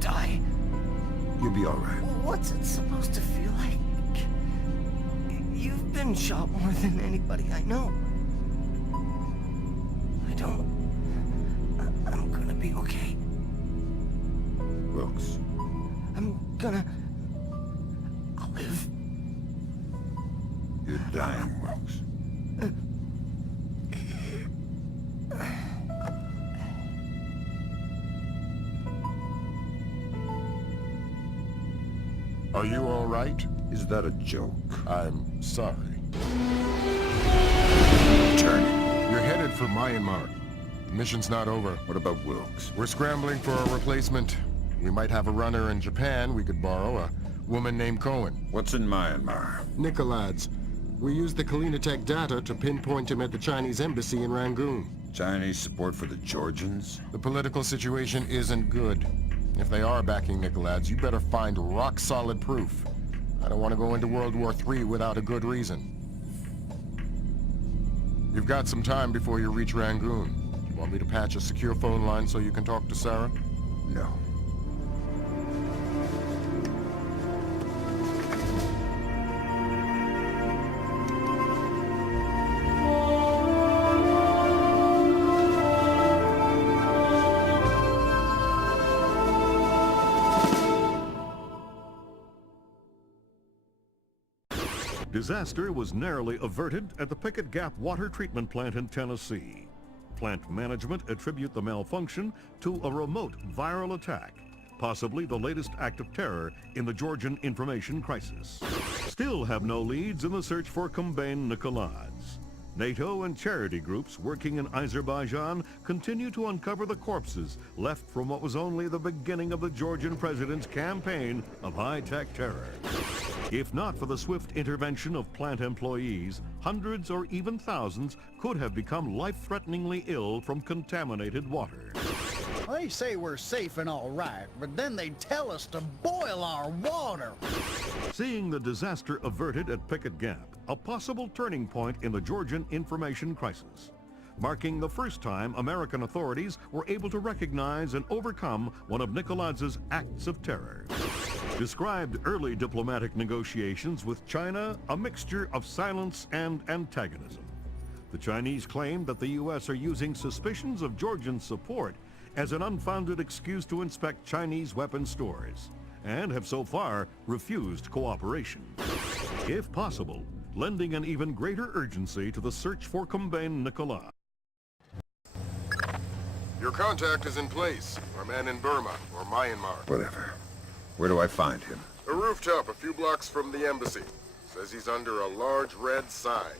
die. You'll be all right. What's it supposed to feel like? You've been shot more than anybody I know. I'm gonna be okay. Wilkes. I'll live. You're dying, Wilkes. Are you all right? Is that a joke? I'm sorry. Turning. You're headed for Myanmar. The mission's not over. What about Wilkes? We're scrambling for a replacement. We might have a runner in Japan we could borrow, a woman named Cohen. What's in Myanmar? Nikolads. We used the Kalinatech data to pinpoint him at the Chinese embassy in Rangoon. Chinese support for the Georgians? The political situation isn't good. If they are backing Nikolads, you better find rock-solid proof. I don't want to go into World War III without a good reason. You've got some time before you reach Rangoon. Want me to patch a secure phone line so you can talk to Sarah? No. Disaster was narrowly averted at the Pickett Gap water treatment plant in Tennessee. Plant management attribute the malfunction to a remote viral attack, possibly the latest act of terror in the Georgian information crisis. Still have no leads in the search for Kumbain Nikolads. NATO and charity groups working in Azerbaijan continue to uncover the corpses left from what was only the beginning of the Georgian president's campaign of high-tech terror. If not for the swift intervention of plant employees, hundreds or even thousands could have become life-threateningly ill from contaminated water. They say we're safe and all right, but then they tell us to boil our water. Seeing the disaster averted at Pickett Gap, a possible turning point in the Georgian information crisis, marking the first time American authorities were able to recognize and overcome one of Nikolads' acts of terror. Described early diplomatic negotiations with China a mixture of silence and antagonism. The Chinese claimed that the U.S. are using suspicions of Georgian support as an unfounded excuse to inspect Chinese weapons stores, and have so far refused cooperation. If possible, lending an even greater urgency to the search for Kumbain Nikolad. Your contact is in place. Our man in Burma, or Myanmar. Whatever. Where do I find him? A rooftop a few blocks from the embassy. Says he's under a large red sign.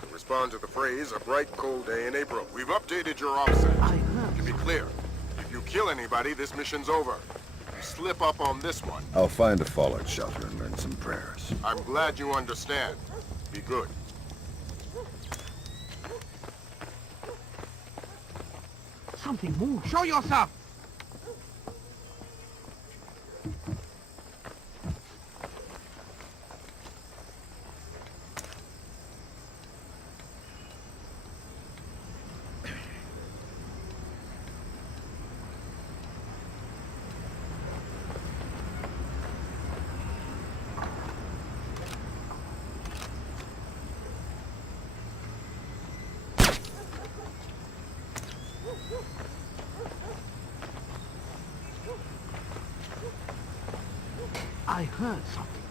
To respond to the phrase, a bright cold day in April. We've updated your offset. To be clear, if you kill anybody, this mission's over. If you slip up on this one... I'll find a fallout shelter and learn some prayers. I'm glad you understand. Be good. Something moved. Show yourself! I heard something.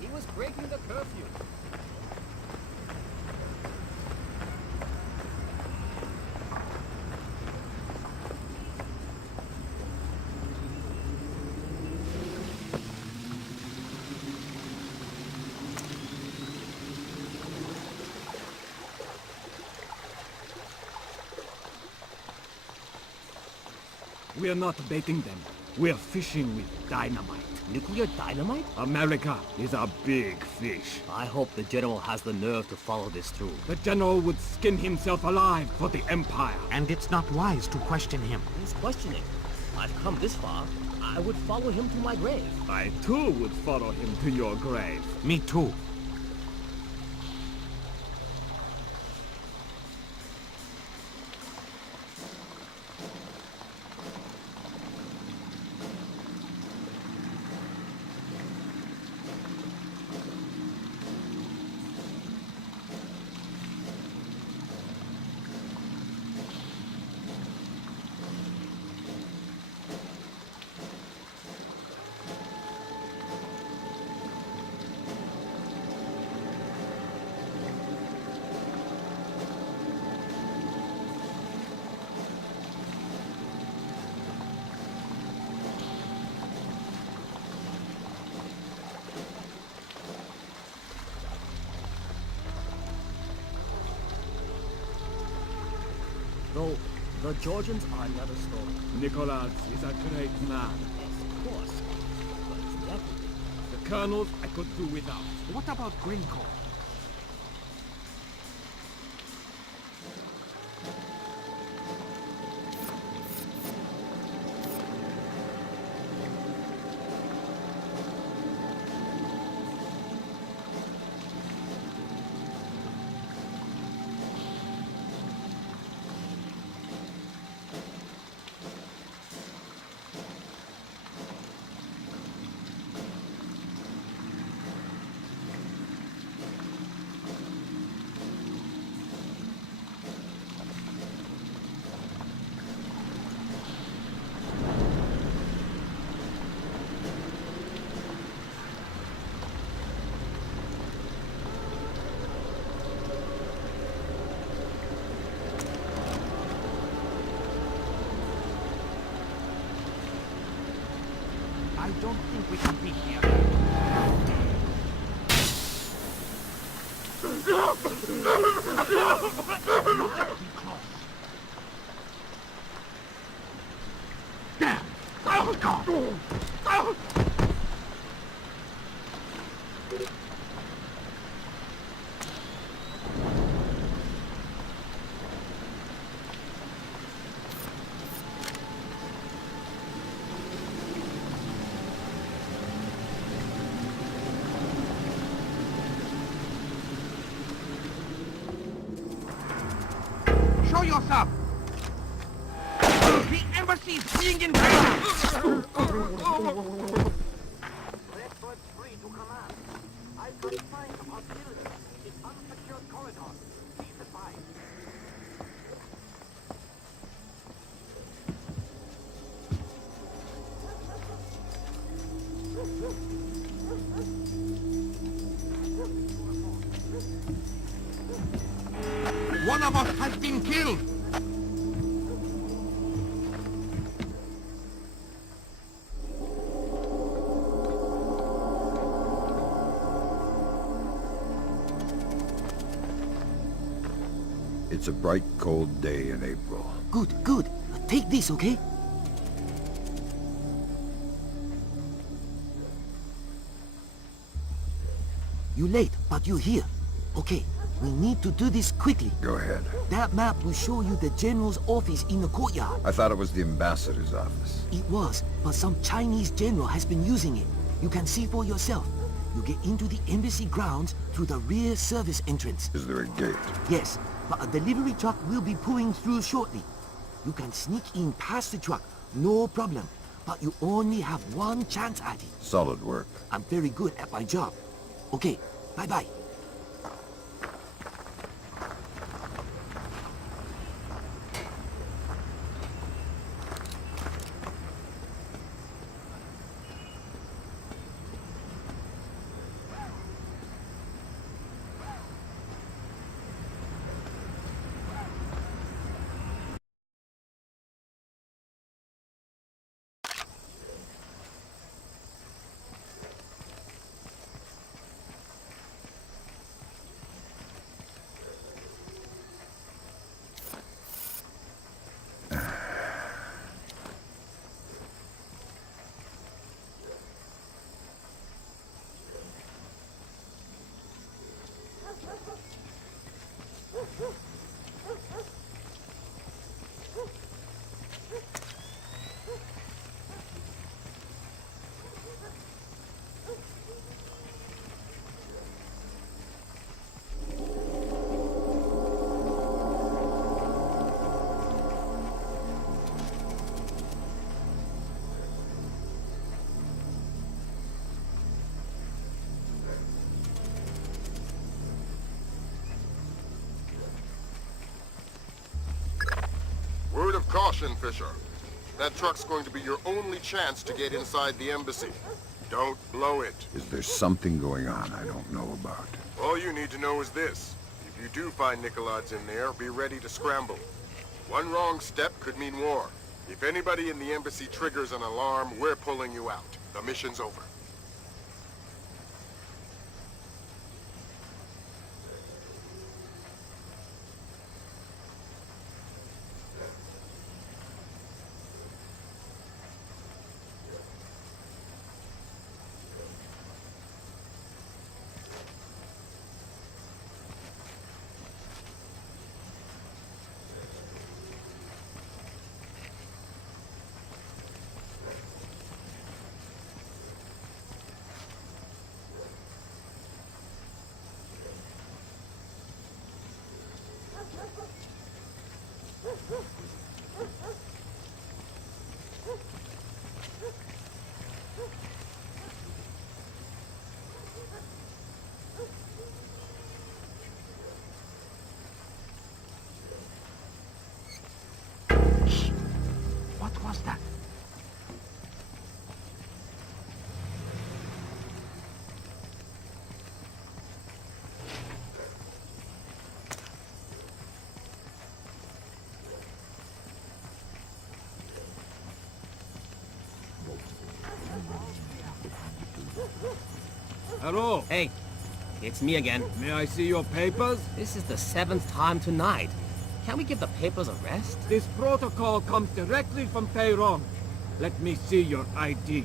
He was breaking the curfew. We are not baiting them. We are fishing with dynamite. Nuclear dynamite? America is a big fish. I hope the general has the nerve to follow this through. The general would skin himself alive for the Empire. And it's not wise to question him. Who's questioning? I've come this far. I would follow him to my grave. I too would follow him to your grave. Me too. Though, the Georgians are another story. Nicholas is a great man. Yes, of course. But it's definitely... The colonels I could do without. What about Grinko? I don't think we can be here. Show yourself! The embassy is being invaded! Redford's free to command. I've got signs of hostility in unsecured corridors. Please advise. One of us has been killed! It's a bright, cold day in April. Good, good. Take this, okay? You're late, but you're here. Okay, we need to do this quickly. Go ahead. That map will show you the general's office in the courtyard. I thought it was the ambassador's office. It was, but some Chinese general has been using it. You can see for yourself. You get into the embassy grounds through the rear service entrance. Is there a gate? Yes, but a delivery truck will be pulling through shortly. You can sneak in past the truck, no problem. But you only have one chance at it. Solid work. I'm very good at my job. Okay, bye-bye. Caution, Fisher. That truck's going to be your only chance to get inside the embassy. Don't blow it. Is there something going on I don't know about? All you need to know is this. If you do find Nikolod's in there, be ready to scramble. One wrong step could mean war. If anybody in the embassy triggers an alarm, we're pulling you out. The mission's over. What was that? Hello. Hey, it's me again. May I see your papers? This is the 7th time tonight. Can't we give the papers a rest? This protocol comes directly from Tehran. Let me see your ID.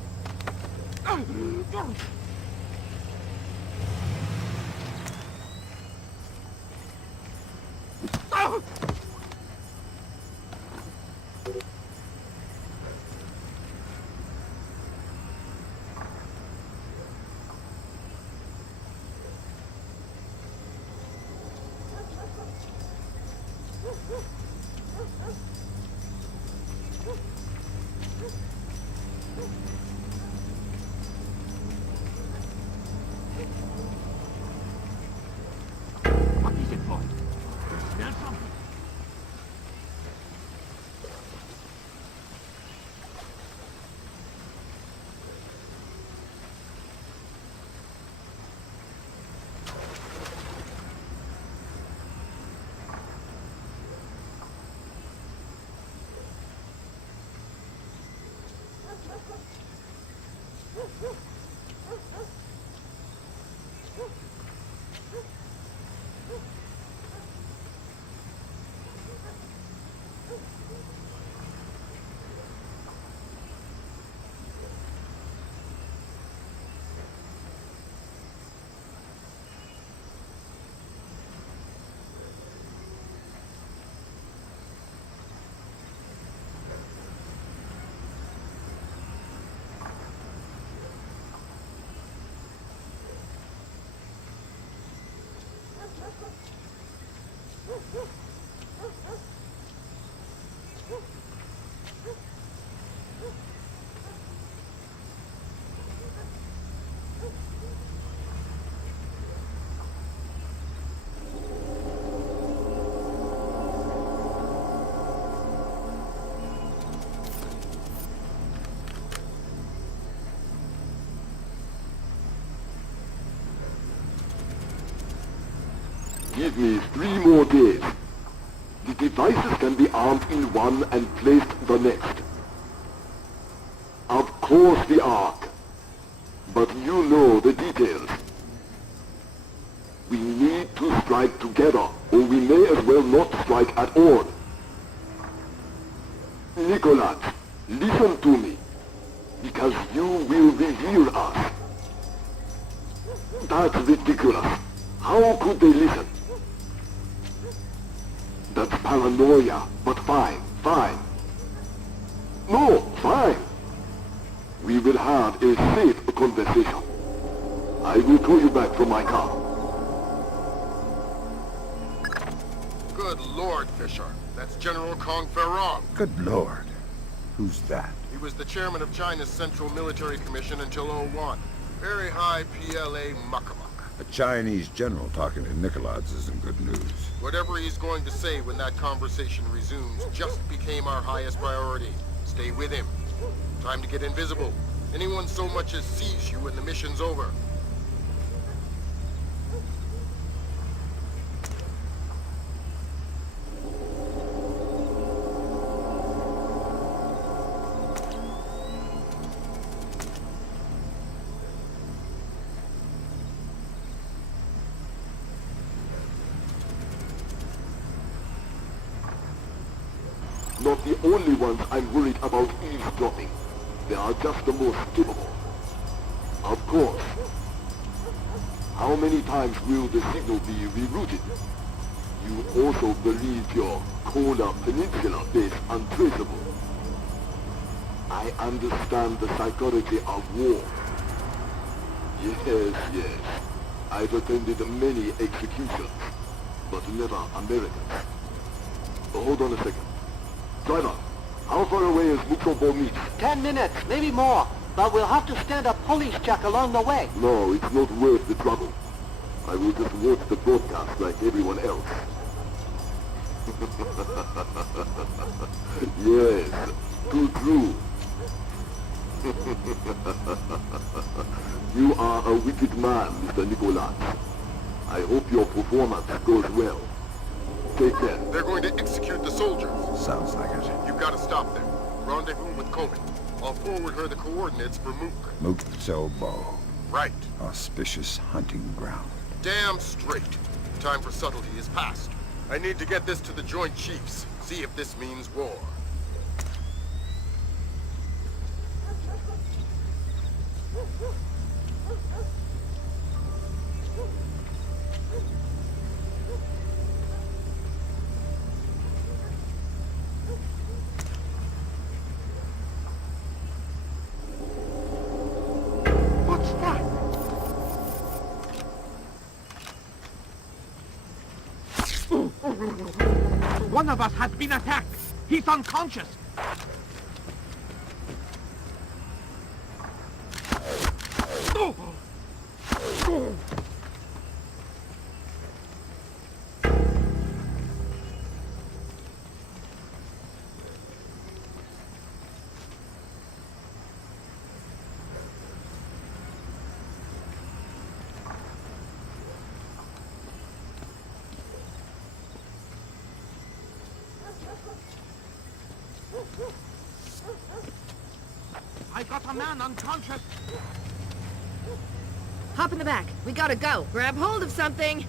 What is it, boy? Smell something. Give me 3 more days. The devices can be armed in one and placed the next. Of course the Ark. But you know the details. We need to strike together, or we may as well not strike at all. Nicholas, listen to me, because you will reveal us. That's ridiculous. How could they listen? That's paranoia, but fine, fine. No, fine. We will have a safe conversation. I will call you back from my car. Good Lord, Fisher. That's General Kong Ferrong. Good Lord. Who's that? He was the chairman of China's Central Military Commission until '01. Very high PLA muckamuck. A Chinese general talking to Nikolads isn't good news. Whatever he's going to say when that conversation resumes just became our highest priority. Stay with him. Time to get invisible. Anyone so much as sees you and the mission's over. Not the only ones I'm worried about eavesdropping. They are just the most capable. Of course. How many times will the signal be rerouted? You also believe your Kola Peninsula base untraceable. I understand the psychology of war. Yes. I've attended many executions, but never Americans. Hold on a second. Driver, how far away is Mukrobo Meet? 10 minutes, maybe more. But we'll have to stand a police check along the way. No, it's not worth the trouble. I will just watch the broadcast like everyone else. Yes, too true. You are a wicked man, Mr. Nicholas. I hope your performance goes well. Take care. They're going to execute the soldiers. Sounds like it. You've got to stop them. Rendezvous with Komen. I'll forward her the coordinates for Mook. Mukzobo. Right. Auspicious hunting ground. Damn straight. Time for subtlety is past. I need to get this to the Joint Chiefs. See if this means war. What's that? One of us has been attacked. He's unconscious. I got a man unconscious. Hop in the back. We gotta go. Grab hold of something.